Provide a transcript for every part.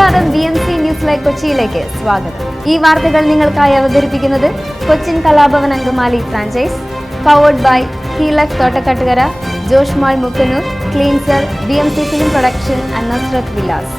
നമസ്കാരം B M C news live കൊച്ചിയിലേക്ക് സ്വാഗതം. ഈ വാർത്തകൾ നിങ്ങൾക്കായി അവതരിപ്പിക്കുന്നത് Cochin Kalabhavan Angamaly franchise powered by ഹീലക് Thottakattukara Josh mall Mookkannoor cleanser B M C film production and Vilas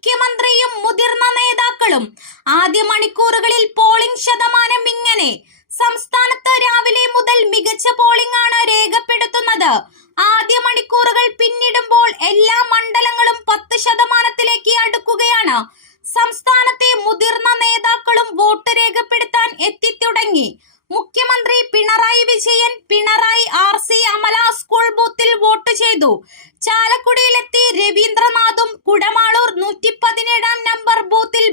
മുഖ്യമന്ത്രിയും മുതിർന്ന നേതാക്കളും ആദ്യ മണിക്കൂറുകളിൽ പോളിംഗ് ശതമാനം ഇങ്ങനെ. സംസ്ഥാനത്ത് രാവിലെ മുതൽ മികച്ച പോളിംഗ് ആണ് രേഖപ്പെടുത്തുന്നത്. ആദ്യ മണിക്കൂറുകൾ പിന്നിടുമ്പോൾ എല്ലാ മണ്ഡലങ്ങളും പത്ത് ശതമാനത്തിലേക്ക് അടുക്കുകയാണ്. സംസ്ഥാനത്തെ മുതിർന്ന നേതാക്കളും വോട്ട് രേഖപ്പെടുത്താൻ എത്തിത്തുടങ്ങി. മുഖ്യമന്ത്രി Pinarayi Vijayan Pinarayi R C Amala school ബൂത്തിൽ വോട്ട് ചെയ്തു. ചാലക്കുടിയിലെത്തി രവീന്ദ്രനാഥും കുടമാളൂർ നൂറ്റി പതിനേഴാം നമ്പർ ബൂത്തിൽ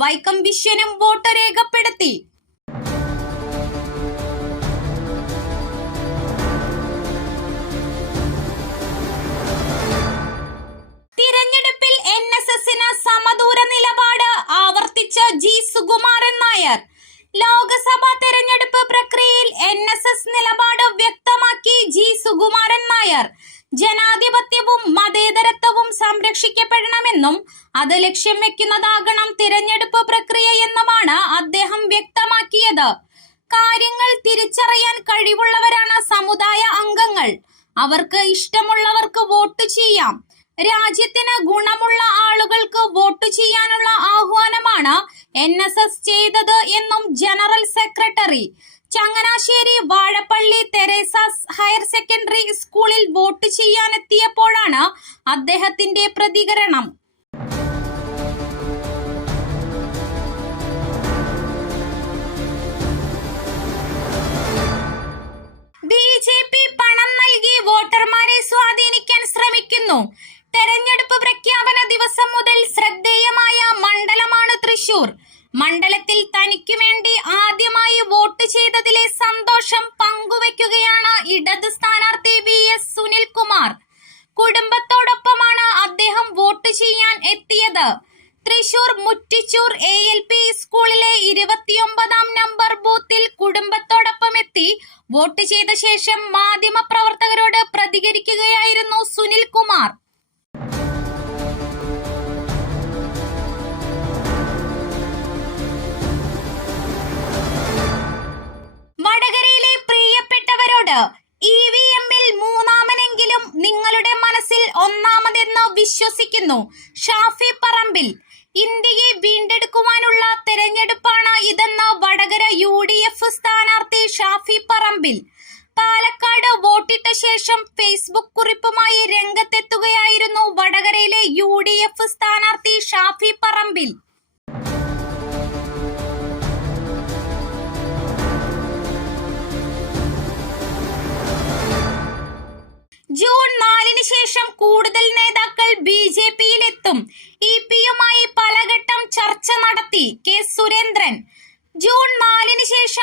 വൈക്കം വിശ്വനും വോട്ട് രേഖപ്പെടുത്തി അത് ലക്ഷ്യം വെക്കുന്നതാകണം തിരഞ്ഞെടുപ്പ് പ്രക്രിയ എന്നുമാണ് അദ്ദേഹം വ്യക്തമാക്കിയത്. കാര്യങ്ങൾ തിരിച്ചറിയാൻ കഴിവുള്ളവരാണ് സമുദായ അംഗങ്ങൾ. അവർക്ക് ഇഷ്ടമുള്ളവർക്ക് വോട്ട് ചെയ്യാം. രാജ്യത്തിന് ഗുണമുള്ള ആളുകൾക്ക് വോട്ട് ചെയ്യാനുള്ള ആഹ്വാനമാണ് എൻ എസ് എസ് ചെയ്തത് എന്നും general secretary. Changanassery Vazhappally Teresa higher secondary സ്കൂളിൽ വോട്ട് ചെയ്യാനെത്തിയപ്പോഴാണ് അദ്ദേഹത്തിന്റെ പ്രതികരണം. തൃശൂർ. മണ്ഡലത്തിൽ തനിക്ക് വേണ്ടി ആദ്യമായി വോട്ട് ചെയ്തതിലെ സന്തോഷം പങ്കുവെക്കുകയാണ് ഇടത് സ്ഥാനാർത്ഥി വി എസ് സുനിൽകുമാർ. കുടുംബത്തോടൊപ്പമാണ് അദ്ദേഹം വോട്ട് ചെയ്യാൻ എത്തിയത്. Thrissur Muttichur A L P സ്കൂളിലെ ഇരുപത്തിയൊമ്പതാം നമ്പർ ബൂത്തിൽ കുടുംബത്തോടൊപ്പം എത്തി. വോട്ട് ചെയ്ത ശേഷം മാധ്യമ പ്രവർത്തകരോട് പ്രതികരിക്കുകയായിരുന്നു സുനിൽ ഷാഫി പറമ്പിൽ ഇന്ത്യയെ വീണ്ടെടുക്കുവാനുള്ള തെരഞ്ഞെടുപ്പാണ് ഇതെന്ന് വടകര യു ഡി എഫ് സ്ഥാനാർത്ഥി ഷാഫി പറമ്പിൽ. പാലക്കാട് വോട്ടിട്ട ശേഷം ഫേസ്ബുക്ക് കുറിപ്പുമായി രംഗത്തെത്തുകയായിരുന്നു വടകരയിലെ യു ഡി എഫ് സ്ഥാനാർത്ഥി ഷാഫി പറമ്പിൽ.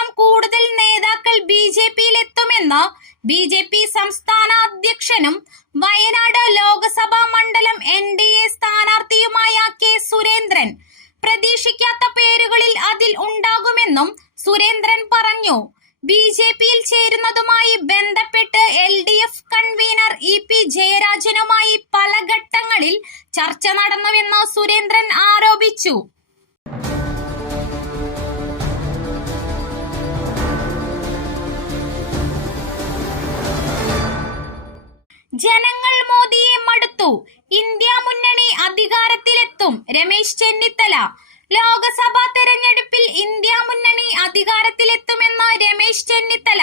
ശേഷം കൂടുതൽ നേതാക്കൾ ബി ജെ പിയിലെത്തുമെന്ന് ബി ജെ പി സംസ്ഥാന അധ്യക്ഷനും വയനാട് ലോക്സഭാ മണ്ഡലം എൻ ഡി എ സ്ഥാനാർത്ഥിയുമായ കെ സുരേന്ദ്രൻ. പ്രതീക്ഷിക്കാത്ത പേരുകളിൽ അതിൽ ഉണ്ടാകുമെന്നും സുരേന്ദ്രൻ പറഞ്ഞു. ബി ജെ പിയിൽ ചേരുന്നതുമായി ബന്ധപ്പെട്ട് L D F convener E P ജയരാജനുമായി പല ഘട്ടങ്ങളിൽ ചർച്ച നടന്നുവെന്ന് സുരേന്ദ്രൻ ആരോപിച്ചു. ജനങ്ങൾ മോദിയെ മടുത്തു. ഇന്ത്യ മുന്നണി അധികാരത്തിലെത്തും. രമേശ് ചെന്നിത്തല. ലോക്സഭാ തെരഞ്ഞെടുപ്പിൽ ഇന്ത്യ മുന്നണി അധികാരത്തിലെത്തുമെന്ന് രമേശ് ചെന്നിത്തല.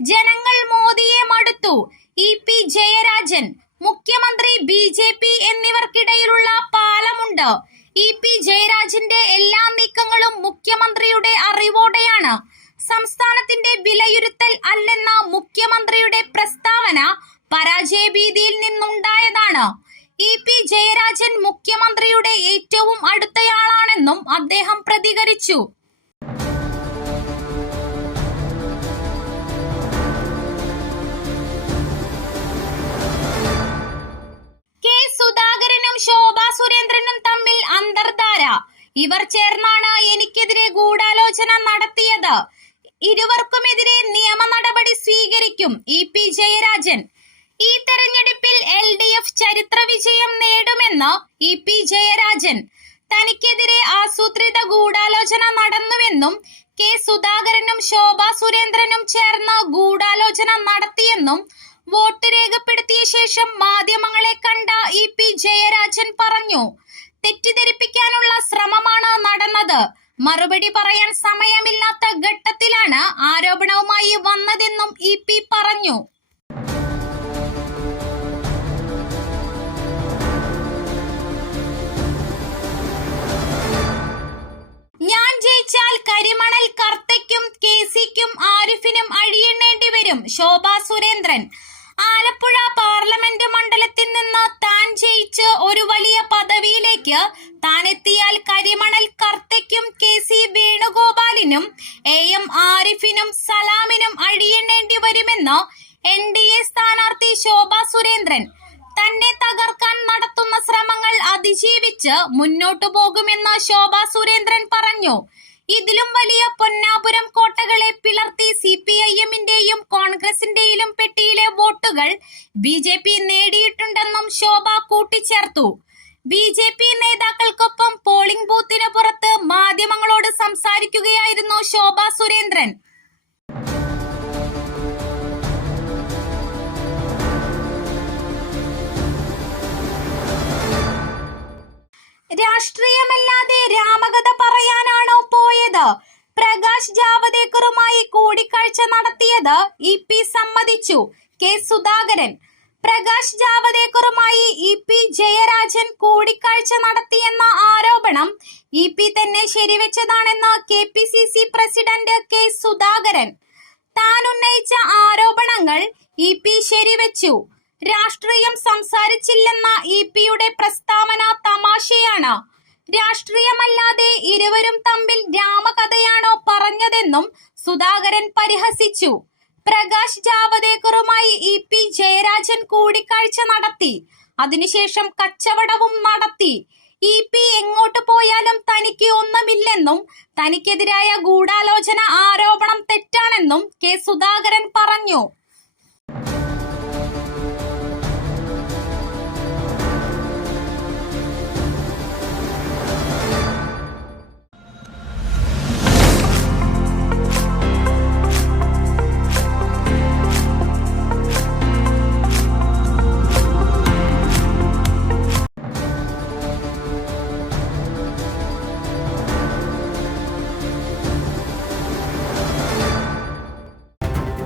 ജനങ്ങൾ മോദിയെ മടുത്തു. ഇ പി ജയരാജൻ മുഖ്യമന്ത്രി ബി ജെ പി എന്നിവർക്കിടയിലുള്ള പാലമുണ്ട്. ഇ പി ജയരാജന്റെ എല്ലാ നീക്കങ്ങളും മുഖ്യമന്ത്രിയുടെ അറിവോടെയാണ്. സംസ്ഥാനത്തിന്റെ വിലയിരുത്തൽ അല്ലെന്ന മുഖ്യമന്ത്രിയുടെ പ്രസ്താവന ഇ പി ജയരാജൻ മുഖ്യമന്ത്രിയുടെ ഏറ്റവും അടുത്തയാളാണെന്നും അദ്ദേഹം പ്രതികരിച്ചു. കെ സുധാകരനും ശോഭ സുരേന്ദ്രനും തമ്മിൽ അന്തർധാര. ഇവർ ചേർന്നാണ് എനിക്കെതിരെ ഗൂഢാലോചന നടത്തിയത്. ഇരുവർക്കുമെതിരെ നിയമ നടപടി സ്വീകരിക്കും ഇ പി ജയരാജൻ. ഈ തെരഞ്ഞെടുപ്പിൽ എൽ ഡി എഫ് ചരിത്ര വിജയം നേടുമെന്ന് ഇ പി ജയരാജൻ. തനിക്കെതിരെ ആസൂത്രിത ഗൂഢാലോചന നടന്നുവെന്നും കെ സുധാകരനും ശോഭ സുരേന്ദ്രനും ചേർന്ന് ഗൂഢാലോചന നടത്തിയെന്നും വോട്ട് രേഖപ്പെടുത്തിയ ശേഷം മാധ്യമങ്ങളെ കണ്ട ഇ പി ജയരാജൻ പറഞ്ഞു തെറ്റിദ്ധരിപ്പിക്കാനുള്ള ശ്രമമാണ് നടന്നത്. മറുപടി പറയാൻ സമയമില്ലാത്ത ഘട്ടത്തിലാണ് ആരോപണവുമായി വന്നതെന്നും ഇ പി പറഞ്ഞു. അതിജീവിച്ച് മുന്നോട്ടു പോകുമെന്ന് ശോഭാ സുരേന്ദ്രൻ പറഞ്ഞു. ഇതിലും വലിയ പൊന്നാപുരം കോട്ടകളെ പിളർത്തി സി പി ഐ എമ്മിന്റെയും കോൺഗ്രസിന്റെയും പെട്ടിയിലെ വോട്ടുകൾ ബി ജെ പി നേടിയിട്ടുണ്ടെന്നും ശോഭ കൂട്ടിച്ചേർത്തു. ബി ജെ പി നേതാക്കൾക്കൊപ്പം പോളിംഗ് ബൂത്തിന് പുറത്ത് മാധ്യമങ്ങളോട് സംസാരിക്കുകയായിരുന്നു ശോഭ സുരേന്ദ്രൻ. രാഷ്ട്രീയമല്ലാതെ രാമകഥ പറയാനാണോ പോയത്? പ്രകാശ് ജാവദേക്കറുമായി കൂടിക്കാഴ്ച നടത്തിയത് ഇ പി സമ്മതിച്ചു. കെ സുധാകരൻ. പ്രകാശ് ജാവദേക്കറുമായി ഇ പി ജയരാജൻ കൂടിക്കാഴ്ച നടത്തിയെന്ന ആരോപണം ഇ പി തന്നെ ശരിവെച്ചതാണെന്ന് K P C C president K Sudhakaran. താൻ ഉന്നയിച്ച ആരോപണങ്ങൾ ഇ പി ശരിവെച്ചു. രാഷ്ട്രീയം സംസാരിച്ചില്ലെന്ന ഇ പിയുടെ പ്രസ്താവന തമാശയാണ്. രാഷ്ട്രീയമല്ലാതെ ഇരുവരും തമ്മിൽ രാമകഥയാണോ പറഞ്ഞതെന്നും സുധാകരൻ പരിഹസിച്ചു. പ്രകാശ് ജാവദേക്കറുമായി ഇ പി ജയരാജൻ കൂടിക്കാഴ്ച നടത്തി. അതിനുശേഷം കച്ചവടവും നടത്തി. ഇ പി എങ്ങോട്ട് പോയാലും തനിക്ക് ഒന്നുമില്ലെന്നും തനിക്കെതിരായ ഗൂഢാലോചന ആരോപണം തെറ്റാണെന്നും കെ സുധാകരൻ പറഞ്ഞു.